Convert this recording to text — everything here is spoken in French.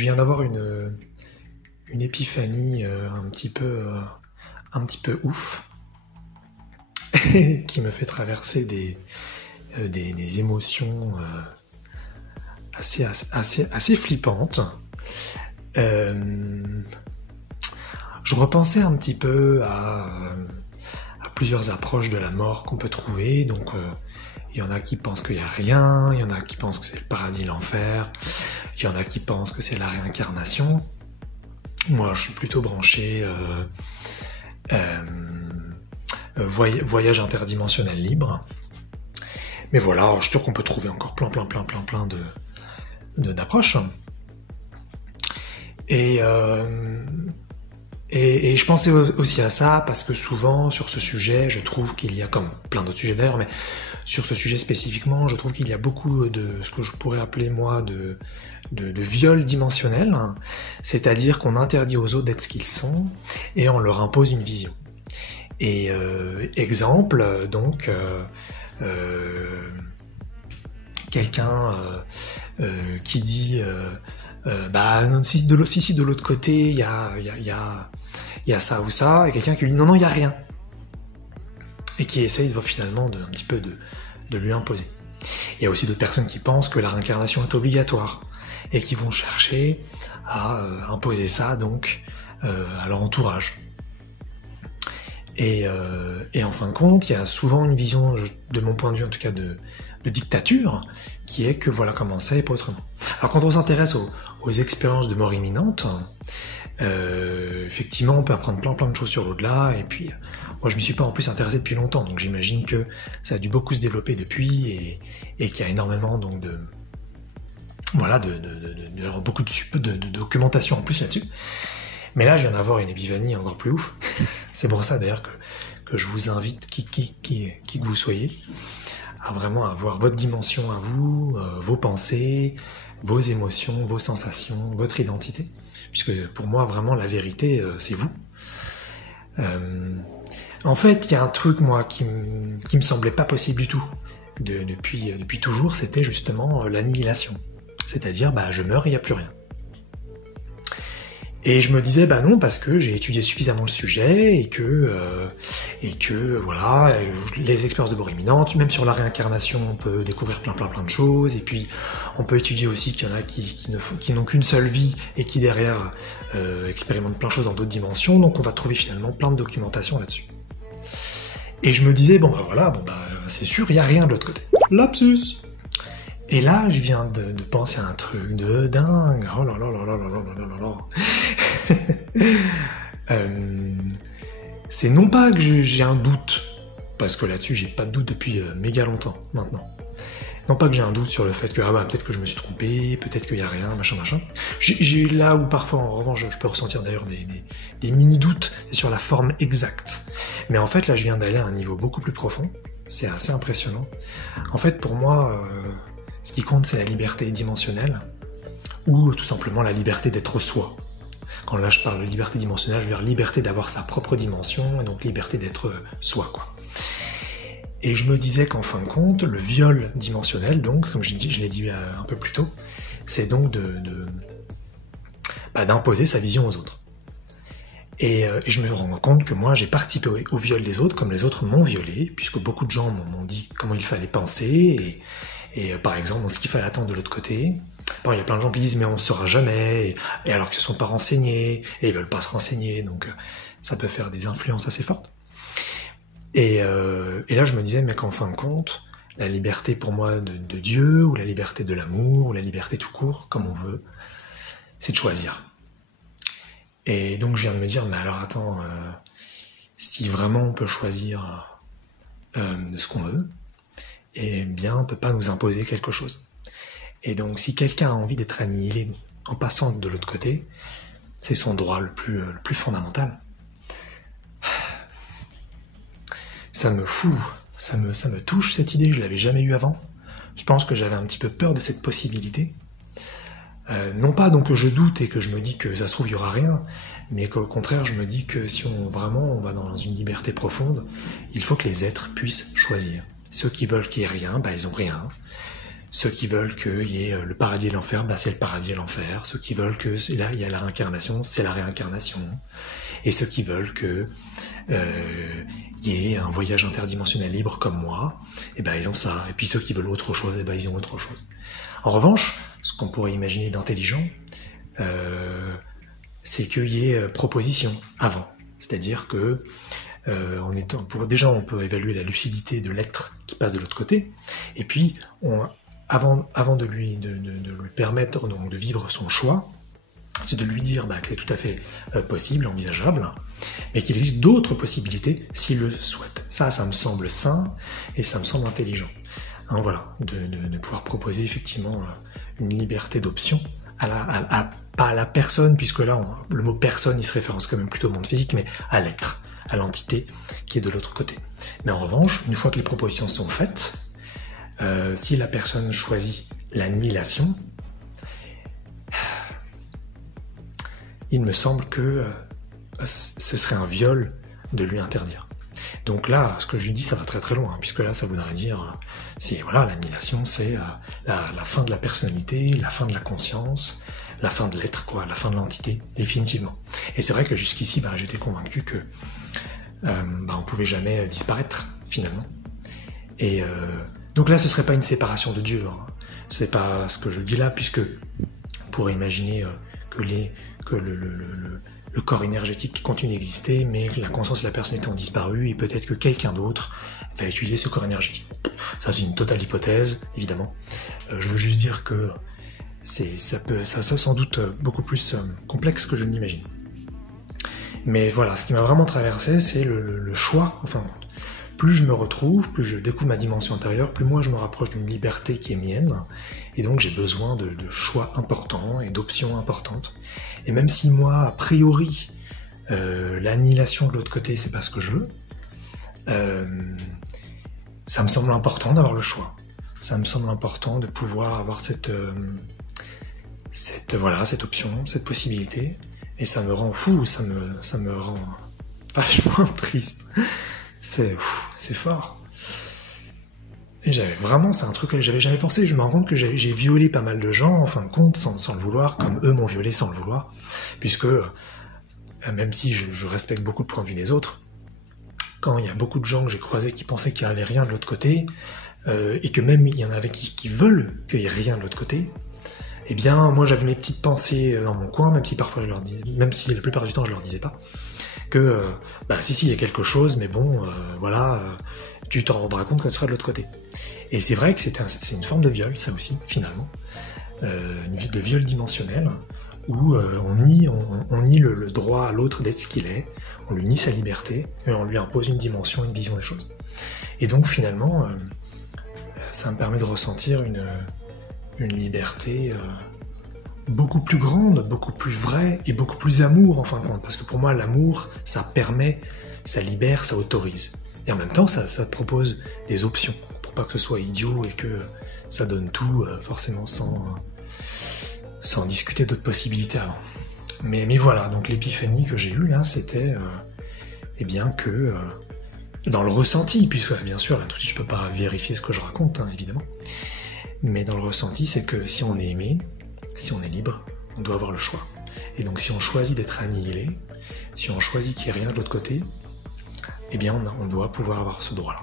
je viens d'avoir une épiphanie un petit peu ouf, qui me fait traverser des émotions assez flippantes. Je repensais un petit peu à plusieurs approches de la mort qu'on peut trouver. Donc, il y en a qui pensent qu'il n'y a rien, il y en a qui pensent que c'est le paradis, l'enfer, il y en a qui pensent que c'est la réincarnation. Moi, je suis plutôt branché voyage interdimensionnel libre. Mais voilà, je suis sûr qu'on peut trouver encore plein d'approches. Et je pensais aussi à ça parce que souvent sur ce sujet, je trouve qu'il y a, comme plein d'autres sujets d'ailleurs, mais sur ce sujet spécifiquement, je trouve qu'il y a beaucoup de ce que je pourrais appeler moi de viol dimensionnel, hein. C'est-à-dire qu'on interdit aux autres d'être ce qu'ils sont et on leur impose une vision. Et exemple, donc, quelqu'un qui dit si de l'autre côté il y a ça ou ça, et quelqu'un qui lui dit non il y a rien, et qui essaye finalement un petit peu de lui imposer. Il y a aussi d'autres personnes qui pensent que la réincarnation est obligatoire et qui vont chercher à imposer ça donc à leur entourage. Et en fin de compte, il y a souvent une vision, de mon point de vue en tout cas, de dictature, qui est que voilà comment ça et pas autrement. Alors quand on s'intéresse aux expériences de mort imminente, effectivement on peut apprendre plein de choses sur l'au-delà, et puis moi je m'y suis pas en plus intéressé depuis longtemps, donc j'imagine que ça a dû beaucoup se développer depuis, et qu'il y a énormément donc beaucoup de documentation en plus là-dessus. Mais là je viens d'avoir une épiphanie encore plus ouf. C'est pour ça d'ailleurs que je vous invite, qui que vous soyez, à vraiment avoir votre dimension à vous, vos pensées, vos émotions, vos sensations, votre identité. Puisque pour moi, vraiment, la vérité, c'est vous. En fait, il y a un truc, moi, qui me semblait pas possible du tout, depuis toujours, c'était justement l'annihilation. C'est-à-dire, je meurs, il n'y a plus rien. Et je me disais, non, parce que j'ai étudié suffisamment le sujet, et que voilà, les expériences de mort imminente, même sur la réincarnation, on peut découvrir plein de choses, et puis on peut étudier aussi qu'il y en a qui n'ont qu'une seule vie, et qui derrière expérimentent plein de choses dans d'autres dimensions, donc on va trouver finalement plein de documentation là-dessus. Et je me disais, c'est sûr, il n'y a rien de l'autre côté. Lapsus! Et là, je viens de penser à un truc de dingue. Oh là là là là là là là là. C'est non pas que j'ai un doute, parce que là-dessus, j'ai pas de doute depuis méga longtemps, maintenant. Non pas que j'ai un doute sur le fait que, peut-être que je me suis trompé, peut-être qu'il y a rien, machin. J'ai là où parfois, en revanche, je peux ressentir d'ailleurs des mini-doutes sur la forme exacte. Mais en fait, là, je viens d'aller à un niveau beaucoup plus profond. C'est assez impressionnant. En fait, pour moi... ce qui compte, c'est la liberté dimensionnelle, ou tout simplement la liberté d'être soi. Quand là je parle de liberté dimensionnelle, je veux dire liberté d'avoir sa propre dimension, et donc liberté d'être soi, quoi. Et je me disais qu'en fin de compte, le viol dimensionnel, donc, comme je l'ai dit un peu plus tôt, c'est donc d'imposer sa vision aux autres. Et je me rends compte que moi, j'ai participé au viol des autres, comme les autres m'ont violé, puisque beaucoup de gens m'ont dit comment il fallait penser, et par exemple, ce qu'il fallait attendre de l'autre côté. Bon, il y a plein de gens qui disent mais on ne saura jamais, et alors qu'ils ne sont pas renseignés, et ils veulent pas se renseigner, donc ça peut faire des influences assez fortes. Et là je me disais mais qu'en fin de compte, la liberté pour moi de Dieu, ou la liberté de l'amour, ou la liberté tout court, comme on veut, c'est de choisir. Et donc je viens de me dire mais alors attends, si vraiment on peut choisir de ce qu'on veut, eh bien on peut pas nous imposer quelque chose. Et donc si quelqu'un a envie d'être annihilé en passant de l'autre côté, c'est son droit le plus fondamental. Ça me fout, ça me touche cette idée, je l'avais jamais eue avant. Je pense que j'avais un petit peu peur de cette possibilité. Non pas donc que je doute et que je me dis que ça se trouve il y aura rien, mais qu'au contraire je me dis que si on va dans une liberté profonde, il faut que les êtres puissent choisir. Ceux qui veulent qu'il y ait rien, ils ont rien. Ceux qui veulent qu'il y ait le paradis et l'enfer, bah c'est le paradis et l'enfer. Ceux qui veulent que là il y a la réincarnation, c'est la réincarnation. Et ceux qui veulent que y ait un voyage interdimensionnel libre comme moi, et ben ils ont ça. Et puis ceux qui veulent autre chose, et ben ils ont autre chose. En revanche, ce qu'on pourrait imaginer d'intelligent, c'est qu'il y ait proposition avant. C'est-à-dire que déjà on peut évaluer la lucidité de l'être qui passe de l'autre côté, et puis avant de lui permettre donc, de vivre son choix, c'est de lui dire que c'est tout à fait possible, envisageable, mais qu'il existe d'autres possibilités s'il le souhaite. Ça me semble sain et ça me semble intelligent. Hein, voilà, de pouvoir proposer effectivement une liberté d'option pas à la personne, puisque là, le mot personne, il se référence quand même plutôt au monde physique, mais à l'être, à l'entité qui est de l'autre côté. Mais en revanche, une fois que les propositions sont faites, si la personne choisit l'annihilation, il me semble que ce serait un viol de lui interdire. Donc là, ce que je lui dis, ça va très très loin, puisque là, ça voudrait dire, l'annihilation, c'est la fin de la personnalité, la fin de la conscience, la fin de l'être, la fin de l'entité, définitivement. Et c'est vrai que jusqu'ici, j'étais convaincu que on pouvait jamais disparaître, finalement. Et donc là, ce serait pas une séparation de Dieu, hein. C'est pas ce que je dis là, puisque on pourrait imaginer que le corps énergétique continue d'exister, mais que la conscience et la personnalité ont disparu, et peut-être que quelqu'un d'autre va utiliser ce corps énergétique. Ça, c'est une totale hypothèse, évidemment. Je veux juste dire que ça sans doute beaucoup plus complexe que je ne l'imagine. Mais voilà, ce qui m'a vraiment traversé, c'est le choix, en fin de compte. Plus je me retrouve, plus je découvre ma dimension intérieure, plus moi je me rapproche d'une liberté qui est mienne, et donc j'ai besoin de choix importants et d'options importantes. Et même si moi, a priori, l'annihilation de l'autre côté, c'est pas ce que je veux, ça me semble important d'avoir le choix. Ça me semble important de pouvoir avoir cette option, cette possibilité, et ça me rend fou, ça me rend vachement triste. C'est fort. Et c'est un truc que j'avais jamais pensé. Je me rends compte que j'ai violé pas mal de gens, en fin de compte, sans le vouloir, comme eux m'ont violé sans le vouloir, puisque, même si je respecte beaucoup le point de vue des autres, quand il y a beaucoup de gens que j'ai croisés qui pensaient qu'il n'y avait rien de l'autre côté, et que même il y en avait qui veulent qu'il n'y ait rien de l'autre côté, eh bien, moi j'avais mes petites pensées dans mon coin, même si parfois même si la plupart du temps je leur disais pas, que si, il y a quelque chose, mais bon, tu t'en rendras compte quand tu seras de l'autre côté. Et c'est vrai que c'est une forme de viol, ça aussi, finalement, de viol dimensionnel, où on nie le droit à l'autre d'être ce qu'il est, on lui nie sa liberté, et on lui impose une dimension, une vision des choses. Et donc finalement, ça me permet de ressentir une liberté beaucoup plus grande, beaucoup plus vraie, et beaucoup plus amour, en fin de compte. Parce que pour moi, l'amour, ça permet, ça libère, ça autorise. Et en même temps, ça te propose des options, pour pas que ce soit idiot et que ça donne tout, forcément sans discuter d'autres possibilités avant. Mais voilà, donc l'épiphanie que j'ai eue là, c'était que dans le ressenti, puisque bien sûr, là tout de suite je peux pas vérifier ce que je raconte, évidemment, mais dans le ressenti, c'est que si on est aimé, si on est libre, on doit avoir le choix. Et donc si on choisit d'être annihilé, si on choisit qu'il n'y ait rien de l'autre côté, on doit pouvoir avoir ce droit-là.